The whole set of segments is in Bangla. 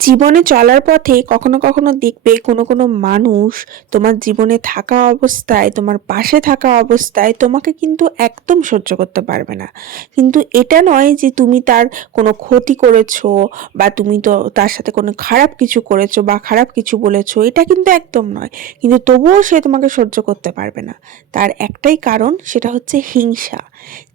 জীবনে চলার পথে কখনো কখনো দেখবে কোনো কোনো মানুষ তোমার জীবনে থাকা অবস্থায়, তোমার পাশে থাকা অবস্থায় তোমাকে কিন্তু একদম সহ্য করতে পারবে না। কিন্তু এটা নয় যে তুমি তার কোনো ক্ষতি করেছো বা তুমি তো তার সাথে কোনো খারাপ কিছু করেছো বা খারাপ কিছু বলেছো, এটা কিন্তু একদম নয়। কিন্তু তবুও সে তোমাকে সহ্য করতে পারবে না। তার একটাই কারণ, সেটা হচ্ছে হিংসা।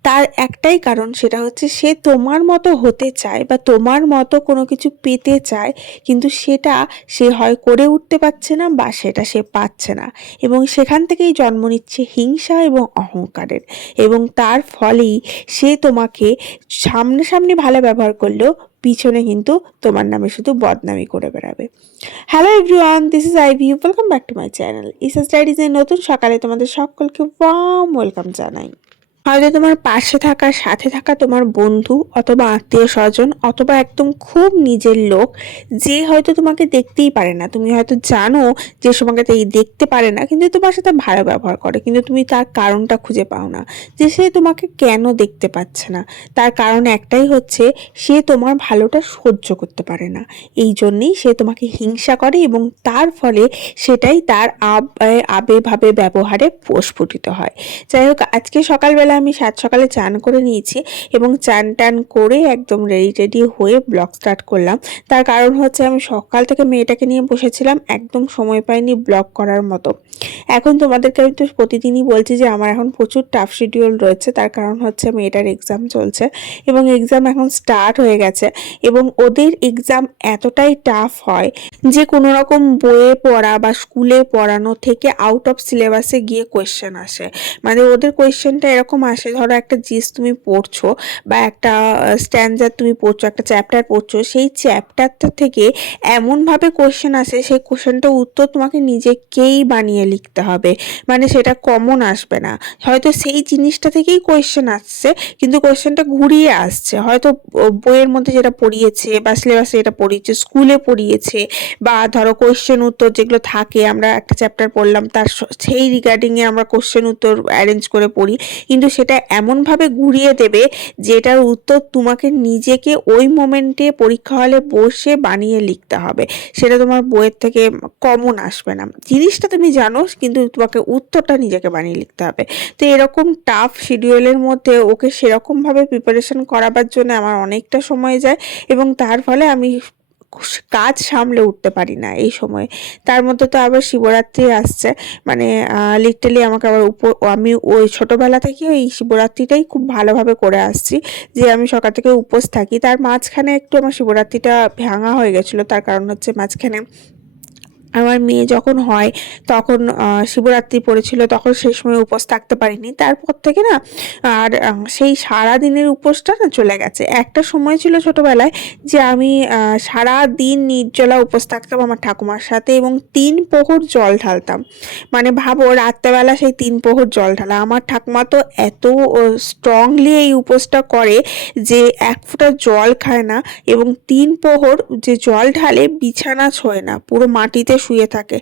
তার একটাই কারণ, সেটা হচ্ছে সে তোমার মতো হতে চায় বা তোমার মতো কোনো কিছু পেতে চায়, কিন্তু সেটা সে হয় করে উঠতে পারছে না বা সেটা সে পাচ্ছে না। এবং সেখান থেকেই জন্ম নিচ্ছে হিংসা এবং অহংকারের। এবং তার ফলেই সে তোমাকে সামনাসামনি ভালো ব্যবহার করলেও পিছনে কিন্তু তোমার নামে শুধু বদনামি করে বেড়াবে। Hello everyone, this is Ivy, welcome back to my channel. ইসা স্টাডিজের নতুন সকালে তোমাদের সকলকে ওয়ার্ম ওয়েলকাম জানাই। হয়তো তোমার পাশে থাকা, সাথে থাকা তোমার বন্ধু অথবা আত্মীয় স্বজন অথবা একদম খুব নিজের লোক, যে হয়তো তোমাকে দেখতেই পারে না, তুমি হয়তো জানো যে তোমাকে দেখতে পারে না, কিন্তু তোমার সাথে ভালো ব্যবহার করে, কিন্তু তুমি তার কারণটা খুঁজে পাও না যে সে তোমাকে কেন দেখতে পাচ্ছে না। তার কারণ একটাই হচ্ছে, সে তোমার ভালোটা সহ্য করতে পারে না। এই জন্যেই সে তোমাকে হিংসা করে এবং তার ফলে সেটাই তার আবেভাবে ব্যবহারে প্রস্ফুটিত হয়। যাই হোক, আজকে সকালবেলা আমি সকালে চান করে নিয়েছি এবং চান টান করে একদম রেডি টেডি হয়ে ব্লগ স্টার্ট করলাম। তার কারণ হচ্ছে, আমি সকাল থেকে মেয়েটাকে নিয়ে বসেছিলাম, একদম সময় পাইনি ব্লগ করার মতো। এখন তোমাদেরকে আমি তো প্রতিদিনই বলছি যে আমার এখন প্রচুর টাফ শিডিউল রয়েছে। তার কারণ হচ্ছে মেয়েটার এক্সাম চলছে এবং এক্সাম এখন স্টার্ট হয়ে গেছে। এবং ওদের এক্সাম এতটাই টাফ হয় যে কোনো রকম বইয়ে পড়া বা স্কুলে পড়ানো থেকে আউট অফ সিলেবাসে গিয়ে কোয়েশ্চেন আসে। মানে ওদের কোয়েশ্চেনটা এরকম আসে, ধরো একটা জিস তুমি পড়ছো বা একটা স্ট্যান্ডার তুমি পড়ছো, একটা চ্যাপ্টার পড়ছো, সেই চ্যাপ্টারটা থেকে এমনভাবে কোয়েশ্চেন আসে, সেই কোয়েশ্চেনটার উত্তর তোমাকে নিজেকেই বানিয়ে লিখতে হবে। মানে সেটা কমন আসবে না। হয়তো সেই জিনিসটা থেকেই কোয়েশ্চেন আসছে, কিন্তু কোয়েশ্চেনটা ঘুরিয়ে আসছে। হয়তো বইয়ের মধ্যে যেটা পড়িয়েছে বা সিলেবাসে যেটা পড়িয়েছে, স্কুলে পড়িয়েছে, বা ধরো কোয়েশ্চেন উত্তর যেগুলো থাকে, আমরা একটা চ্যাপ্টার পড়লাম, তার সেই রিগার্ডিংয়ে আমরা কোয়েশ্চেন উত্তর অ্যারেঞ্জ করে পড়ি, কিন্তু সেটা এমনভাবে ঘুরিয়ে দেবে যেটার উত্তর তোমাকে নিজেকে ওই মোমেন্টে পরীক্ষা হলে বসে বানিয়ে লিখতে হবে। সেটা তোমার বইয়ের থেকে কমন আসবে না। জিনিসটা তুমি জানো, কিন্তু তোমাকে উত্তরটা নিজেকে বানিয়ে লিখতে হবে। তো এরকম টাফ শিডিউলের মধ্যে ওকে সেরকমভাবে প্রিপারেশন করাবার জন্য আমার অনেকটা সময় যায় এবং তার ফলে আমি কাজ সামলে উঠতে পারি না এই সময়। তার মধ্যে তো আবার শিবরাত্রি আসছে। মানে লিটারালি আমাকে আবার আমি ওই ছোটবেলা থেকে ওই শিবরাত্রিটাই খুব ভালোভাবে করে আসছি, যে আমি সকাল থেকে উপোস থাকি। তার মাঝখানে একটু আমার শিবরাত্রিটা ভাঙা হয়ে গেছিলো। তার কারণ হচ্ছে, মাঝখানে আমার মেয়ে যখন হয় তখন শিবরাত্রি পড়েছিল, তখন সেই সময় উপোস থাকতে পারিনি। তারপর থেকে না আর সেই সারা দিনের উপোসটা না চলে গেছে। একটা সময় ছিল ছোটবেলায় যে আমি সারা দিন নির্জলা উপোস থাকতাম আমার ঠাকুমার সাথে এবং 3 প্রহর জল ঢালতাম। মানে ভাবো, রাত্রেবেলা সেই 3 প্রহর জল ঢালা। আমার ঠাকুমা তো এত স্ট্রংলি এই উপোসটা করে যে 1 ফোঁটা জল খায় না এবং 3 প্রহর যে জল ঢালে বিছানা ছোঁয় না, পুরো মাটিতে শুয়ে থাকে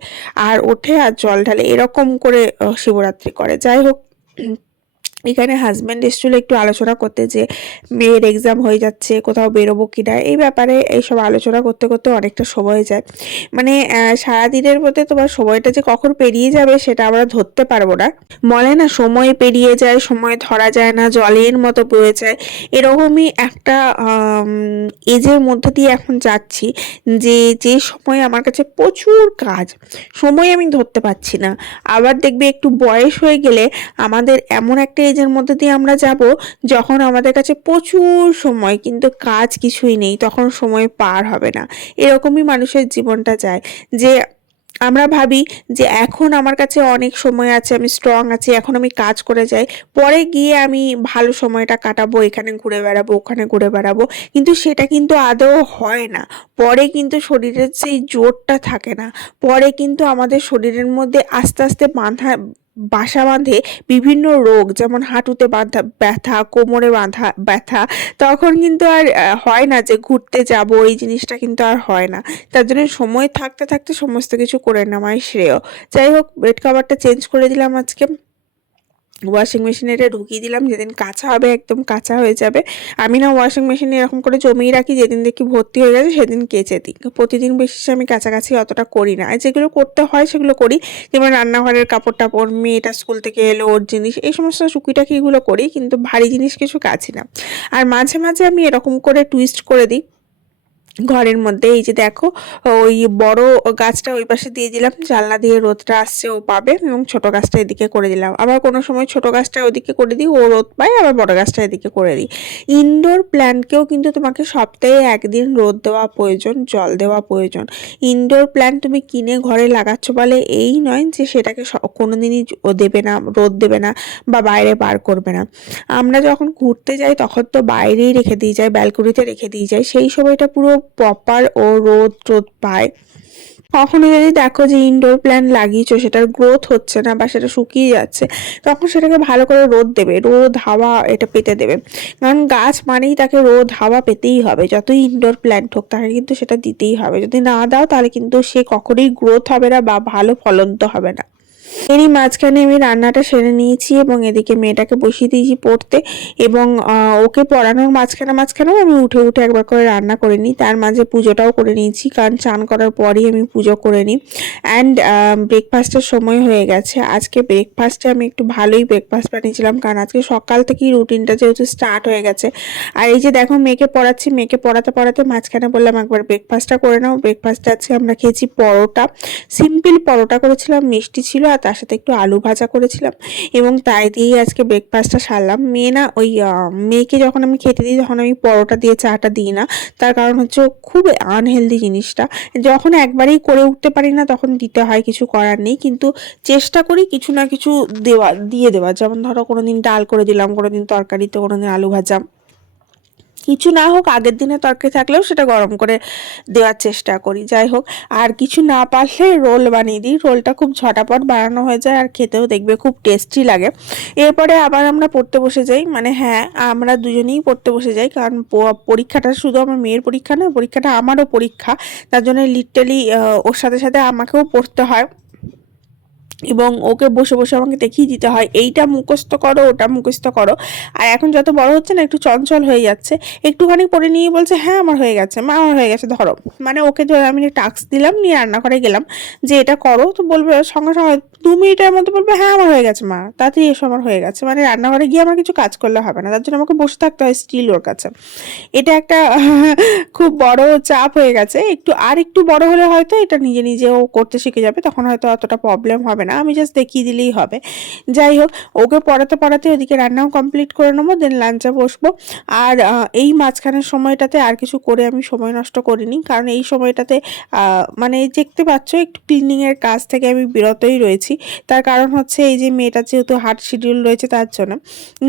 আর ওঠে আর জল ঢালে, এরকম করে শিবরাত্রি করে। যাই হোক, এখানে হাজব্যান্ড এসেছিল একটু আলোচনা করতে যে মেয়ের এক্সাম হয়ে যাচ্ছে, কোথাও বেরোবো কিনা, এই ব্যাপারে এইসব আলোচনা করতে করতে অনেকটা সময় যায়। মানে সারাদিনের মধ্যে তোমার সময়টা যে কখন পেরিয়ে যাবে সেটা আমরা ধরতে পারবো না। বলে না, সময় পেরিয়ে যায়, সময় ধরা যায় না, জলের মতো বয়ে যায়। এরকমই একটা এজের মধ্যে দিয়ে এখন যাচ্ছি, যে সময় আমার কাছে প্রচুর কাজ, সময় আমি ধরতে পারছি না। আবার দেখবে একটু বয়স হয়ে গেলে আমাদের এমন একটা এজের মধ্যে দিয়ে আমরা যাব যখন আমাদের কাছে প্রচুর সময়, কিন্তু কাজ কিছুই নেই, তখন সময় পার হবে না। এরকমই মানুষের জীবনটা যায়, যে আমরা ভাবি যে এখন আমার কাছে অনেক সময় আছে, আমি স্ট্রং আছি, এখন আমি কাজ করে যাই, পরে গিয়ে আমি ভালো সময়টা কাটাবো, এখানে ঘুরে বেড়াবো, ওখানে ঘুরে বেড়াবো, কিন্তু সেটা কিন্তু আদৌ হয় না। পরে কিন্তু শরীরের সেই জোরটা থাকে না। পরে কিন্তু আমাদের শরীরের মধ্যে আস্তে আস্তে বাসা বাঁধে বিভিন্ন রোগ, যেমন হাঁটুতে বাঁধা ব্যথা, কোমরে বাঁধা ব্যথা। তখন কিন্তু আর হয় না যে ঘুরতে যাব, এই জিনিসটা কিন্তু আর হয় না। তার জন্য সময় থাকতে থাকতে সমস্ত কিছু করে নেওয়াই শ্রেয়। যাই হোক, বেড কভারটা চেঞ্জ করে দিলাম আজকে। ওয়াশিং মেশিনে এটা ঢুকিয়ে দিলাম, যেদিন কাঁচা হবে একদম কাঁচা হয়ে যাবে। আমি না ওয়াশিং মেশিনে এরকম করে জমিয়ে রাখি, যেদিন দেখি ভর্তি হয়ে গেছে সেদিন কেচে দিই। প্রতিদিন বেশি আমি কাছাকাছি অতটা করি না, আর যেগুলো করতে হয় সেগুলো করি, যেমন রান্নাঘরের কাপড় টাপড়, মেয়েটা স্কুল থেকে এলো ওর জিনিস, এই সমস্ত টুকিটাকিগুলো করি, কিন্তু ভারী জিনিস কিছু কাছি না। আর মাঝে মাঝে আমি এরকম করে টুইস্ট করে দিই ঘরের মধ্যে। এই যে দেখো, ওই বড় গাছটা ওই পাশে দিয়ে দিলাম, জানলা দিয়ে রোদটা আসছে ও পাবে, এবং ছোট গাছটা এদিকে করে দিলাম। আবার কোনো সময় ছোট গাছটা ওদিকে করে দিই, ও রোদ পায়, আবার বড় গাছটা এদিকে করে দিই। ইনডোর প্ল্যান্টকেও কিন্তু তোমাকে সপ্তাহে একদিন রোদ দেওয়া প্রয়োজন, জল দেওয়া প্রয়োজন। ইনডোর প্ল্যান্ট তুমি কিনে ঘরে লাগাচ্ছ বলে এই নয় যে সেটাকে কোনোদিনই দেবে না, রোদ দেবে না বা বাইরে বার করবে না। আমরা যখন ঘুরতে যাই তখন তো বাইরেই রেখে দিয়ে যাই, ব্যালকনিতে রেখে দিয়ে যাই, সেই সময়টা পুরো প্রপার ও রোদ টোদ পায়। কখনো যদি দেখো যে ইনডোর প্ল্যান্ট লাগিয়েছো সেটার গ্রোথ হচ্ছে না বা সেটা শুকিয়ে যাচ্ছে, তখন সেটাকে ভালো করে রোদ দেবে, রোদ হাওয়া এটা পেতে দেবে। কারণ গাছ মানেই তাকে রোদ হাওয়া পেতেই হবে, যতই ইনডোর প্ল্যান্ট হোক তাকে কিন্তু সেটা দিতেই হবে। যদি না দাও তাহলে কিন্তু সে কখনোই গ্রোথ হবে না বা ভালো ফলন তো হবে না। এরই মাঝখানে আমি রান্নাটা সেরে নিয়েছি এবং এদিকে মেয়েটাকে বসিয়ে দিয়েছি পড়তে, এবং ওকে পড়ানোর মাঝখানেও আমি উঠে উঠে একবার করে রান্না করে নিই। তার মাঝে পুজোটাও করে নিয়েছি, কারণ চান করার পরই আমি পুজো করে নিই। অ্যান্ড ব্রেকফাস্টের সময় হয়ে গেছে। আজকে ব্রেকফাস্টে আমি একটু ভালোই ব্রেকফাস্ট বানিয়েছিলাম, কারণ আজকে সকাল থেকেই রুটিনটা যেহেতু স্টার্ট হয়ে গেছে। আর এই যে দেখো মেয়েকে পড়াচ্ছি, মেয়েকে পড়াতে পড়াতে মাঝখানে বললাম একবার ব্রেকফাস্টটা করে নাও। ব্রেকফাস্টে আজকে আমরা খেয়েছি পরোটা, সিম্পল পরোটা করেছিলাম, মিষ্টি ছিল, আর তার সাথে একটু আলু ভাজা করেছিলাম, এবং তাই দিয়েই আজকে ব্রেকফাস্টটা সারলাম। মেয়ে না ওই মেয়েকে যখন আমি খেতে দিই তখন আমি পরোটা দিয়ে চাটা দিই না, তার কারণ হচ্ছে খুব আনহেলদি জিনিসটা। যখন একবারেই করে উঠতে পারি না তখন দিতে হয়, কিছু করার নেই, কিন্তু চেষ্টা করি কিছু না কিছু দিয়ে দেওয়া। যেমন ধরো কোনোদিন ডাল করে দিলাম, কোনোদিন তরকারিতে, কোনোদিন আলু ভাজা, কিছু না হোক আগের দিনে তরকারি থাকলেও সেটা গরম করে দেওয়ার চেষ্টা করি। যাই হোক, আর কিছু না পারলে রোল বানিয়ে দিই, রোলটা খুব ঝটাপট বানানো হয়ে যায় আর খেতেও দেখবে খুব টেস্টি লাগে। এরপরে আবার আমরা পড়তে বসে যাই, মানে হ্যাঁ আমরা দুজনেই পড়তে বসে যাই, কারণ পরীক্ষাটা শুধু আমার মেয়ের পরীক্ষা নয়, পরীক্ষাটা আমারও পরীক্ষা, তার জন্য লিটারালি ওর সাথে সাথে আমাকেও পড়তে হয়, এবং ওকে বসে বসে আমাকে দেখিয়ে দিতে হয় এইটা মুখস্থ করো, ওটা মুখস্থ করো। আর এখন যত বড় হচ্ছে না একটু চঞ্চল হয়ে যাচ্ছে, একটুখানি পড়ে নিয়ে বলছে হ্যাঁ আমার হয়ে গেছে মা, আমার হয়ে গেছে। ধরো মানে ওকে ধরো আমি টাস্ক দিলাম, নিয়ে রান্নাঘরে গেলাম যে এটা করো, তো বলবে সঙ্গে সঙ্গে 2 মিনিটের মধ্যে বলবে হ্যাঁ আমার হয়ে গেছে মা, তাড়াতাড়ি এসো আমার হয়ে গেছে। মানে রান্নাঘরে গিয়ে আমার কিছু কাজ করলে হবে না, তার জন্য আমাকে বসে থাকতে হয় স্টিল ওর কাছে। এটা একটা খুব বড় চাপ হয়ে গেছে। একটু বড় হলে হয়তো এটা নিজে নিজেও করতে শিখে যাবে, তখন হয়তো অতটা প্রবলেম হবে না, আমি জাস্ট দেখিয়ে দিলেই হবে। যাই হোক, ওকে পড়াতে পড়াতে ওদিকে রান্নাও কমপ্লিট করে নেবো, দেন লাঞ্চে বসবো। আর এই মাঝখানের সময়টাতে আর কিছু করে আমি সময় নষ্ট করিনি, কারণ এই সময়টাতে মানে দেখতে পাচ্ছ একটু ক্লিনিংয়ের কাজ থেকে আমি বিরতই রয়েছি। তার কারণ হচ্ছে এই যে মেয়েটা যেহেতু হার্ড শিডিউল রয়েছে তার জন্য,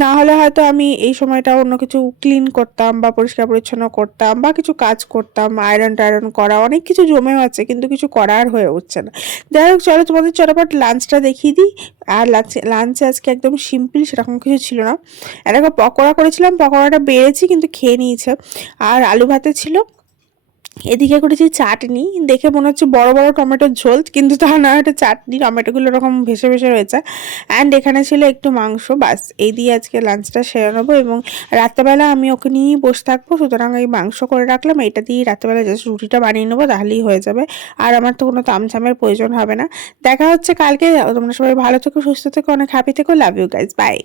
না হলে হয়তো আমি এই সময়টা অন্য কিছু ক্লিন করতাম বা পরিষ্কার পরিচ্ছন্ন করতাম বা কিছু কাজ করতাম, আয়রন টায়রন করা, অনেক কিছু জমেও আছে, কিন্তু কিছু করার হয়ে উঠছে না। যাই হোক, চলো তোমাদের চটাপট লাঞ্চটা দেখিয়ে দিই। আর লাঞ্চে আজকে একদম সিম্পল, সেরকম কিছু ছিল না। একটা পকোড়া করেছিলাম, পকোড়াটা বেড়েছি কিন্তু খেয়ে নিয়েছে, আর আলু ভাতে ছিল। এদিকে করেছি চাটনি, দেখে মনে হচ্ছে বড় বড় টমেটোর ঝোল, কিন্তু তা না, একটা চাটনি, টমেটোগুলো এরকম ভেসে ভেসে রয়েছে। অ্যান্ড এখানে ছিল একটু মাংস, বাস এই দিয়ে আজকে লাঞ্চটা সেরে নেবো। এবং রাত্রেবেলা আমি ওকে নিয়েই বসে থাকবো, সুতরাং এই মাংস করে রাখলাম, এটা দিয়ে রাত্রেবেলা জাস্ট রুটিটা বানিয়ে নেবো, তাহলেই হয়ে যাবে। আর আমার তো কোনো তামঝামের প্রয়োজন হবে না। দেখা হচ্ছে কালকে। তোমরা সবাই ভালো থেকো, সুস্থ থেকো, অনেক হ্যাপি থেকো। Love you guys, by.